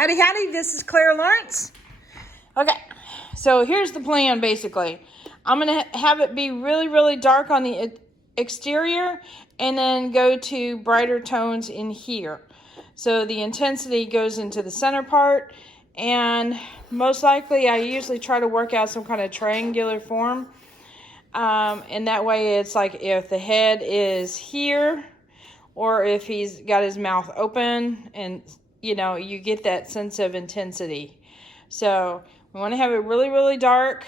Howdy Howdy, this is Clara Lawrence. Okay, so here's the plan basically. I'm going to have it be really, really dark on the exterior and then go to brighter tones in here. So the intensity goes into the center part, and most likely I usually try to work out some kind of triangular form. And that way it's like if the head is here or if he's got his mouth open, and you know, you get that sense of intensity. So we want to have it really, really dark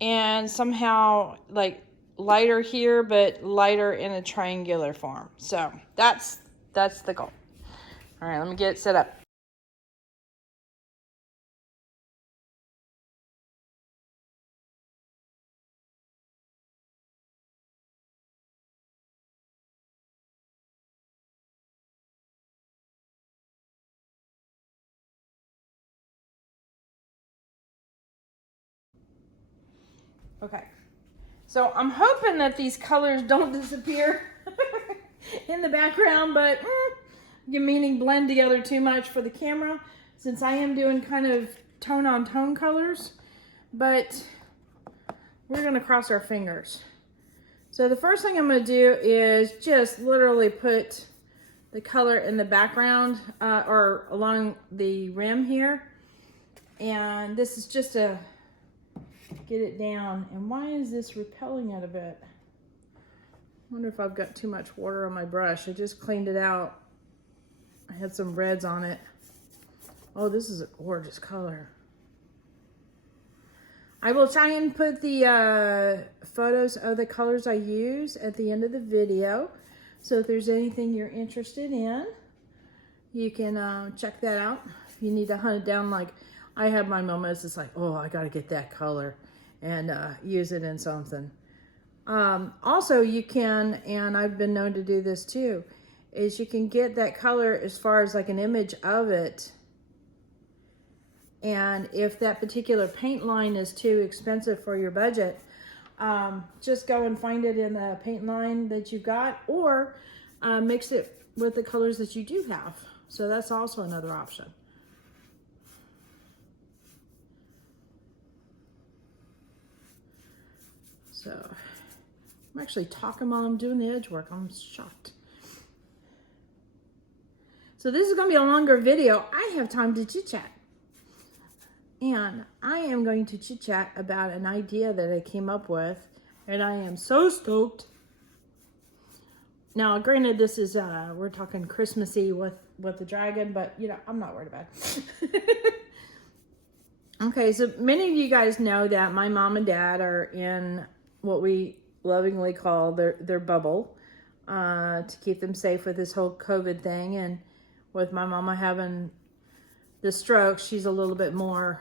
and somehow like lighter here, but lighter in a triangular form. So that's the goal. All right, let me get it set up. Okay, so I'm hoping that these colors don't disappear in the background, but meaning blend together too much for the camera, since I am doing kind of tone on tone colors, but we're gonna cross our fingers. So the first thing I'm gonna do is just literally put the color in the background or along the rim here, and this is just a get it down. And why is this repelling it a bit? I wonder if I've got too much water on my brush. I just cleaned it out. I had some reds on it. Oh, this is a gorgeous color. I will try and put the photos of the colors I use at the end of the video. So if there's anything you're interested in, you can check that out. If you need to hunt it down, like I have my moments, it's like, oh, I got to get that color and use it in something. Also, you can, and I've been known to do this too, is you can get that color as far as like an image of it. And if that particular paint line is too expensive for your budget, just go and find it in the paint line that you've got, or mix it with the colors that you do have. So that's also another option. So I'm actually talking while I'm doing the edge work. I'm shocked. So this is going to be a longer video. I have time to chit chat. And I am going to chit chat about an idea that I came up with, and I am so stoked. Now, granted, this is, we're talking Christmassy with the dragon, but you know, I'm not worried about it. Okay, so many of you guys know that my mom and dad are in what we lovingly call their bubble to keep them safe with this whole COVID thing. And with my mama having the stroke, she's a little bit more,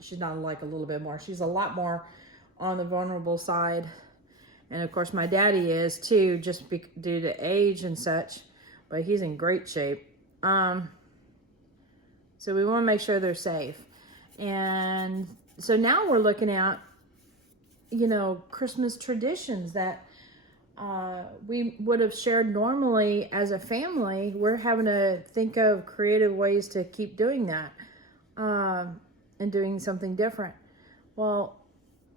she's not like a little bit more, she's a lot more on the vulnerable side. And of course my daddy is too, just due to age and such, but he's in great shape. So we want to make sure they're safe. And so now we're looking at, you know, Christmas traditions that we would have shared normally as a family. We're having to think of creative ways to keep doing that and doing something different. Well,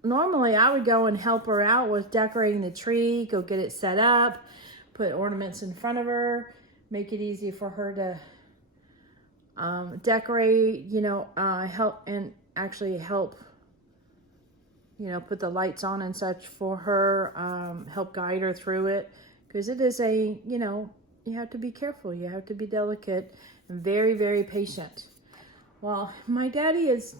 normally I would go and help her out with decorating the tree, go get it set up, put ornaments in front of her, make it easy for her to decorate, you know, help and actually help, you know, put the lights on and such for her, help guide her through it. Because it is a, you know, you have to be careful. You have to be delicate and very, very patient. Well, my daddy is,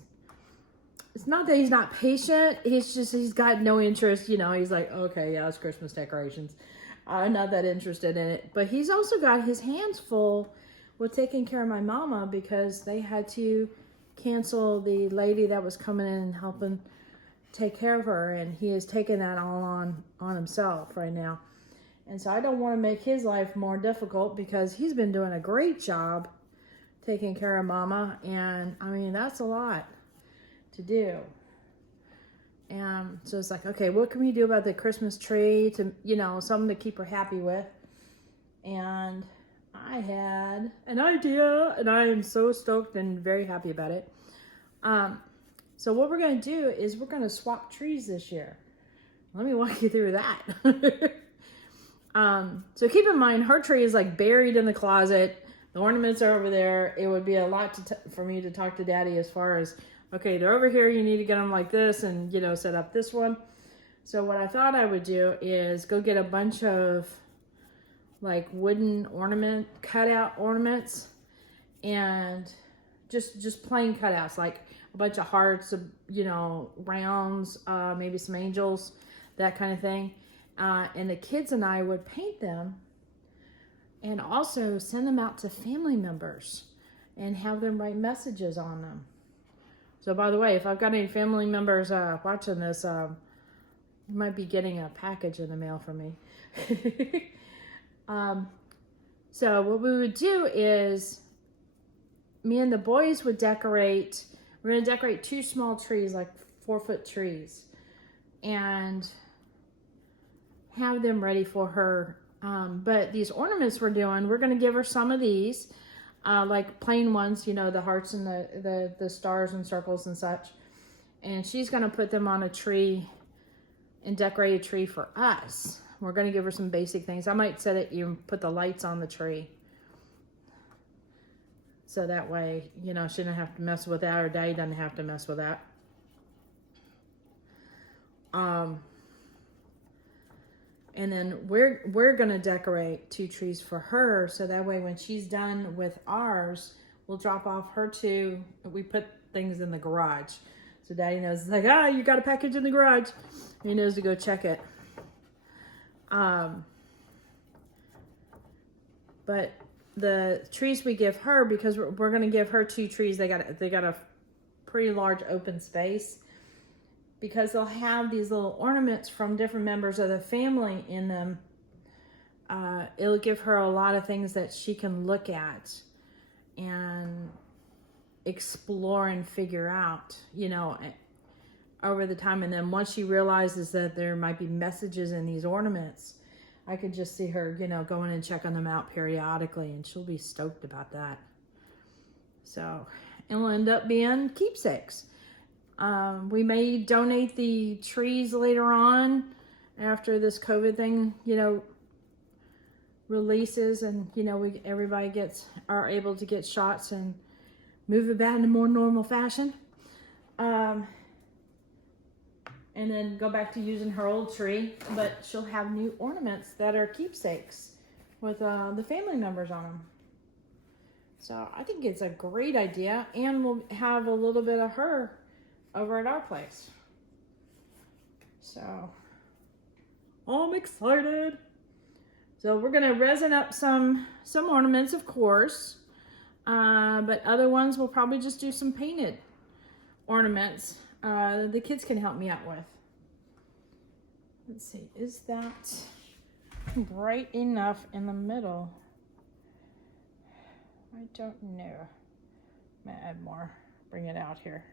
it's not that he's not patient. It's just, he's got no interest. You know, he's like, okay, yeah, it's Christmas decorations. I'm not that interested in it. But he's also got his hands full with taking care of my mama, because they had to cancel the lady that was coming in and helping take care of her, and he has taken that all on himself right now. And so I don't want to make his life more difficult, because he's been doing a great job taking care of mama, and I mean, that's a lot to do. And so it's like, okay, what can we do about the Christmas tree to, you know, something to keep her happy with? And I had an idea, and I am so stoked and very happy about it. So what we're going to do is we're going to swap trees this year. Let me walk you through that. So keep in mind, her tree is like buried in the closet. The ornaments are over there. It would be a lot for me to talk to Daddy as far as, okay, they're over here. You need to get them like this and, you know, set up this one. So what I thought I would do is go get a bunch of like wooden cutout ornaments, and just plain cutouts, like a bunch of hearts, you know, rounds, maybe some angels, that kind of thing. And the kids and I would paint them and also send them out to family members and have them write messages on them. So by the way, if I've got any family members watching this, you might be getting a package in the mail from me. So what we would do is me and the boys would decorate. We're going to decorate 2 small trees, like 4-foot trees, and have them ready for her. But these ornaments we're going to give her some of these, like plain ones, you know, the hearts and the stars and circles and such. And she's going to put them on a tree and decorate a tree for us. We're going to give her some basic things. I might set it, you put the lights on the tree. So that way, you know, she doesn't have to mess with that, or Daddy doesn't have to mess with that. And then we're going to decorate 2 trees for her. So that way when she's done with ours, we'll drop off her 2. We put things in the garage. So Daddy knows, it's like, you got a package in the garage. He knows to go check it. But the trees we give her, because we're going to give her 2 trees, they got a pretty large open space, because they'll have these little ornaments from different members of the family in them. It'll give her a lot of things that she can look at and explore and figure out, you know, over the time. And then once she realizes that there might be messages in these ornaments, I could just see her, you know, going and checking them out periodically, and she'll be stoked about that. So it'll end up being keepsakes. We may donate the trees later on after this COVID thing, you know, releases, and, you know, everybody are able to get shots and move it back in a more normal fashion. And then go back to using her old tree, but she'll have new ornaments that are keepsakes with the family members on them. So I think it's a great idea, and we'll have a little bit of her over at our place. So I'm excited. So we're gonna resin up some ornaments, of course, but other ones we'll probably just do some painted ornaments the kids can help me out with. Let's see, is that bright enough in the middle? I don't know. I'm gonna add more, bring it out here.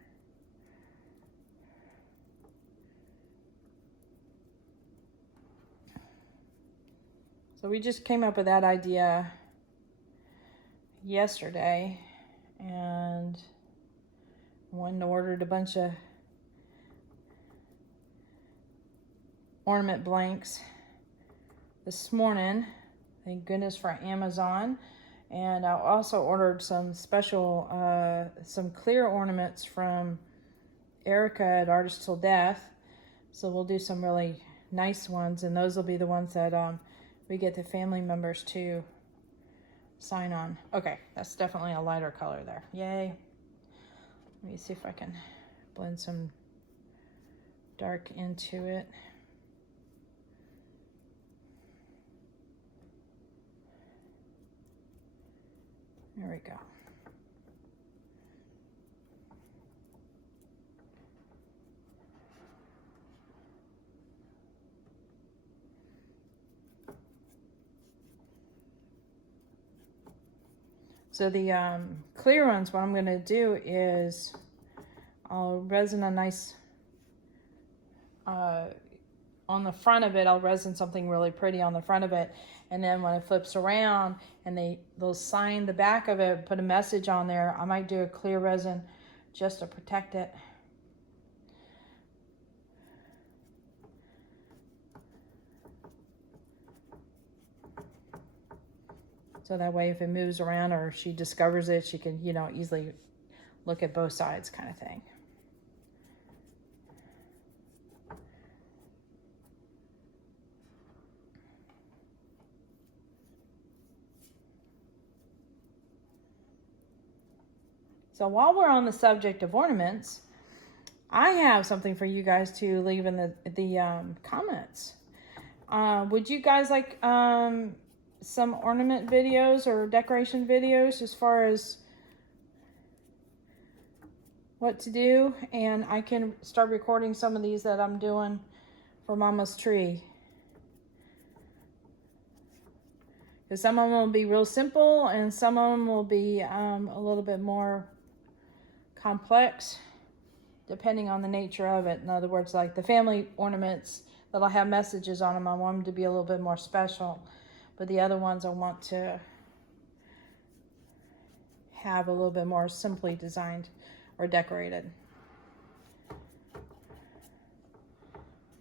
So we just came up with that idea yesterday, and went and ordered a bunch of ornament blanks this morning. Thank goodness for Amazon. And I also ordered some special, some clear ornaments from Erica at Artist Till Death. So we'll do some really nice ones, and those will be the ones that we get the family members to sign on. Okay, that's definitely a lighter color there. Yay. Let me see if I can blend some dark into it. There we go. So the clear ones, what I'm going to do is I'll resin a nice on the front of it, I'll resin something really pretty on the front of it. And then when it flips around and they'll sign the back of it, put a message on there, I might do a clear resin just to protect it. So that way if it moves around or she discovers it, she can, you know, easily look at both sides kind of thing. So while we're on the subject of ornaments, I have something for you guys to leave in the comments. Would you guys like some ornament videos or decoration videos as far as what to do? And I can start recording some of these that I'm doing for Mama's tree. Because some of them will be real simple and some of them will be a little bit more complex depending on the nature of it. In other words, like the family ornaments that'll have messages on them, I want them to be a little bit more special. But the other ones I want to have a little bit more simply designed or decorated.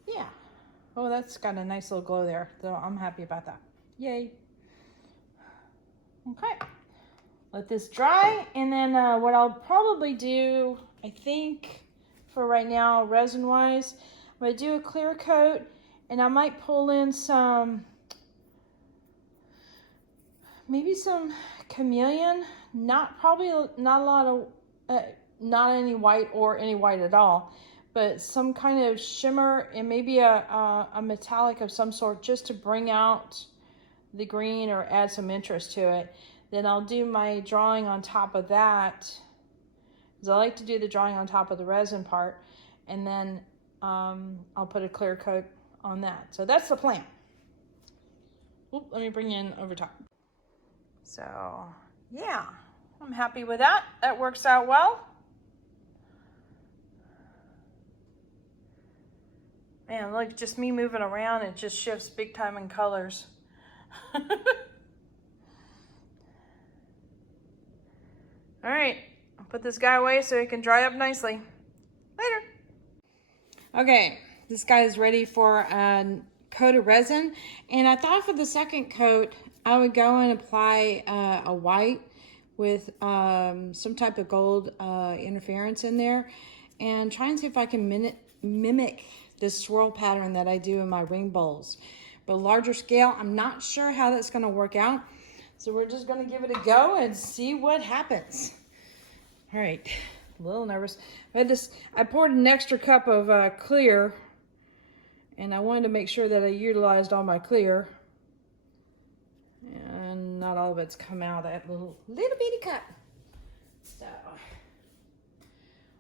Yeah. Oh, that's got a nice little glow there. So I'm happy about that. Yay. Okay. Let this dry, and then what I'll probably do, I think, for right now, resin-wise, I'm going to do a clear coat, and I might pull in some, maybe some chameleon, probably not a lot of, not any white or any white at all, but some kind of shimmer and maybe a metallic of some sort just to bring out the green or add some interest to it. Then I'll do my drawing on top of that, because I like to do the drawing on top of the resin part, and then I'll put a clear coat on that. So that's the plan. Oop, let me bring you in over top. So yeah, I'm happy with that. That works out well. Man, look, just me moving around, it just shifts big time in colors. All right, I'll put this guy away so it can dry up nicely. Later. Okay, this guy is ready for a coat of resin. And I thought for the second coat, I would go and apply a white with some type of gold interference in there and try and see if I can mimic this swirl pattern that I do in my ring bowls. But larger scale, I'm not sure how that's gonna work out. So we're just gonna give it a go and see what happens. All right, a little nervous. I poured an extra cup of clear, and I wanted to make sure that I utilized all my clear. And not all of it's come out of that little bitty cup. So,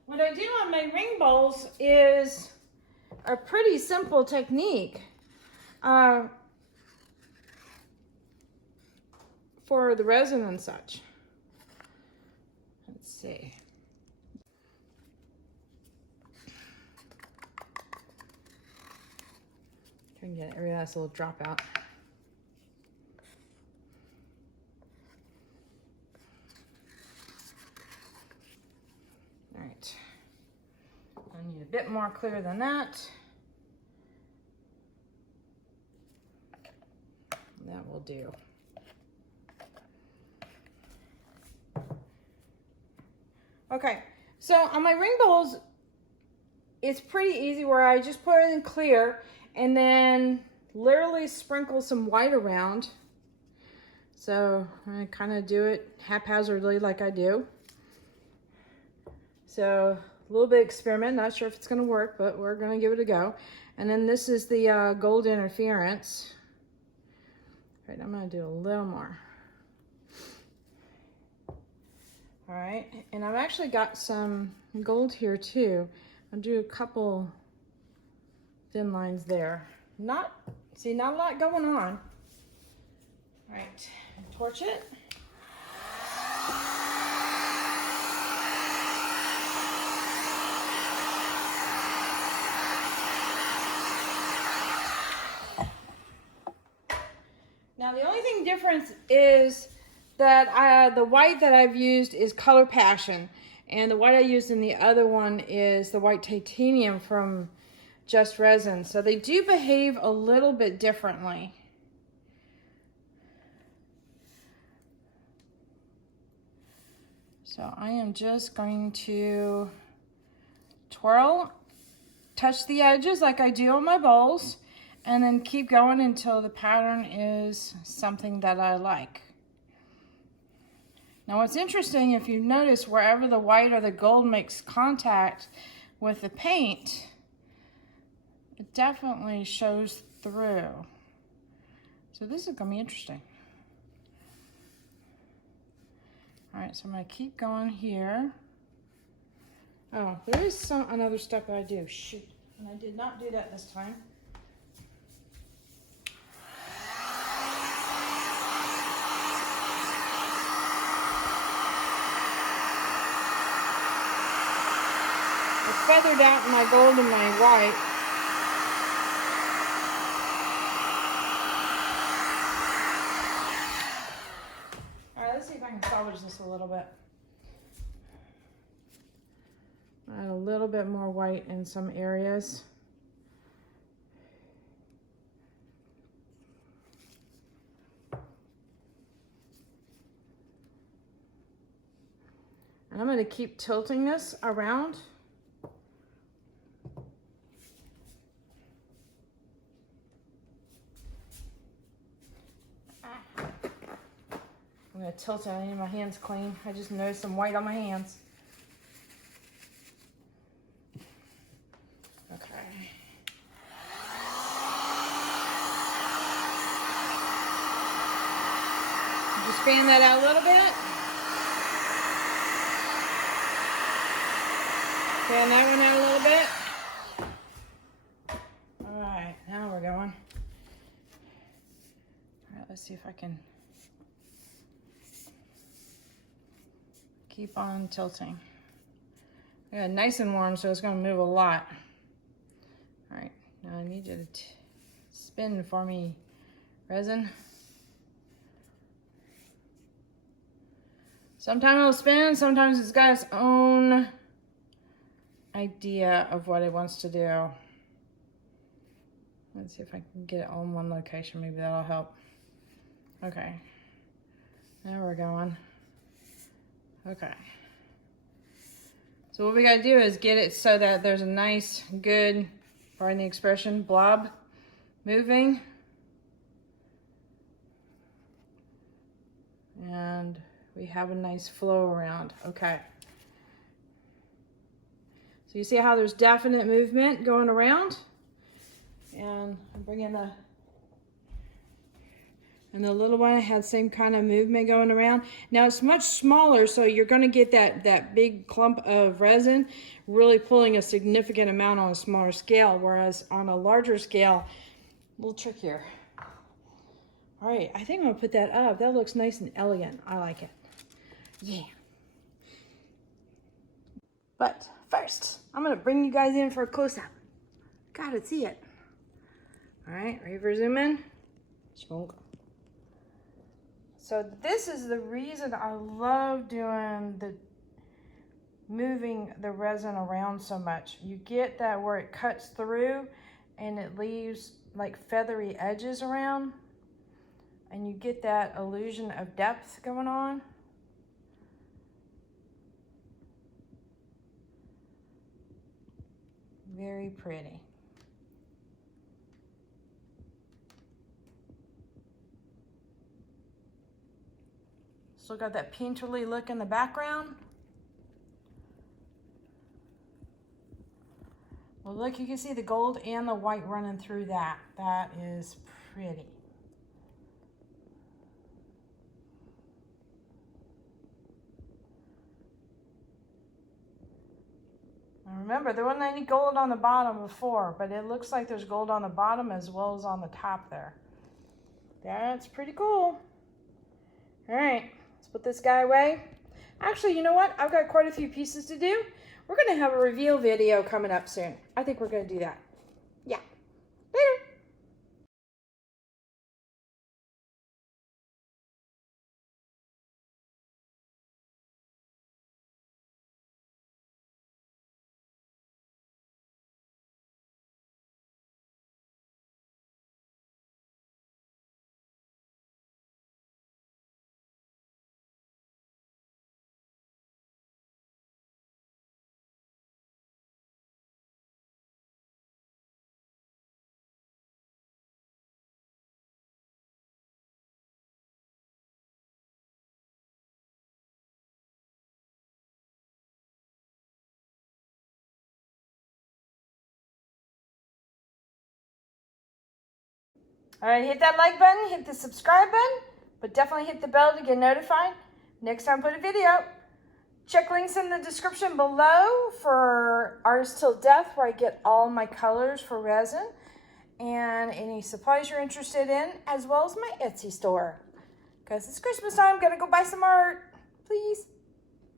what I do on my ring bowls is a pretty simple technique. For the resin and such. Let's see. Try and get every last little drop out. All right. I need a bit more clear than that. That will do. Okay, so on my ring bowls, it's pretty easy where I just put it in clear and then literally sprinkle some white around. So I kind of do it haphazardly like I do. So a little bit experiment, not sure if it's going to work, but we're going to give it a go. And then this is the gold interference. All right, I'm going to do a little more. All right, and I've actually got some gold here too. I'll do a couple thin lines there. Not a lot going on. All right, torch it. only difference is that the white that I've used is Color Passion, and the white I used in the other one is the white titanium from Just Resin. So they do behave a little bit differently. So I am just going to twirl, touch the edges like I do on my bowls, and then keep going until the pattern is something that I like. Now what's interesting, if you notice, wherever the white or the gold makes contact with the paint, it definitely shows through. So this is gonna be interesting. All right, so I'm gonna keep going here. Oh, there is another step that I do, shoot. And I did not do that this time. I feathered out my gold and my white. All right, let's see if I can salvage this a little bit. Add a little bit more white in some areas. And I'm going to keep tilting this around. I'm going to tilt it. I need my hands clean. I just noticed some white on my hands. Okay. Just fan that out a little bit. Fan that one out a little bit. All right, now we're going. All right, let's see if I can keep on tilting. I got it nice and warm, so it's going to move a lot. All right, now I need you to spin for me, resin. Sometimes it'll spin, sometimes it's got its own idea of what it wants to do. Let's see if I can get it all in one location. Maybe that'll help. Okay, now we're going. Okay. So what we gotta do is get it so that there's a nice, good, pardon the expression, blob moving. And we have a nice flow around. Okay. So you see how there's definite movement going around? And I'm bringing the little one had same kind of movement going around. Now it's much smaller, so you're gonna get that big clump of resin really pulling a significant amount on a smaller scale, whereas on a larger scale, a little trickier. All right, I think I'm gonna put that up. That looks nice and elegant. I like it. Yeah. But first, I'm gonna bring you guys in for a close-up. Gotta see it. All right, ready for zoom in? Smoke. So this is the reason I love doing moving the resin around so much. You get that where it cuts through and it leaves like feathery edges around, and you get that illusion of depth going on. Very pretty. Still got that painterly look in the background. Well, look, you can see the gold and the white running through that. That is pretty. Now remember, there wasn't any gold on the bottom before, but it looks like there's gold on the bottom as well as on the top there. That's pretty cool. All right. Let's put this guy away. Actually, you know what? I've got quite a few pieces to do. We're going to have a reveal video coming up soon. I think we're going to do that. Yeah. Later. All right, hit that like button, hit the subscribe button, but definitely hit the bell to get notified next time I put a video. Check links in the description below for Artist Till Death, where I get all my colors for resin and any supplies you're interested in, as well as my Etsy store. Because it's Christmas time, gotta go buy some art. Please.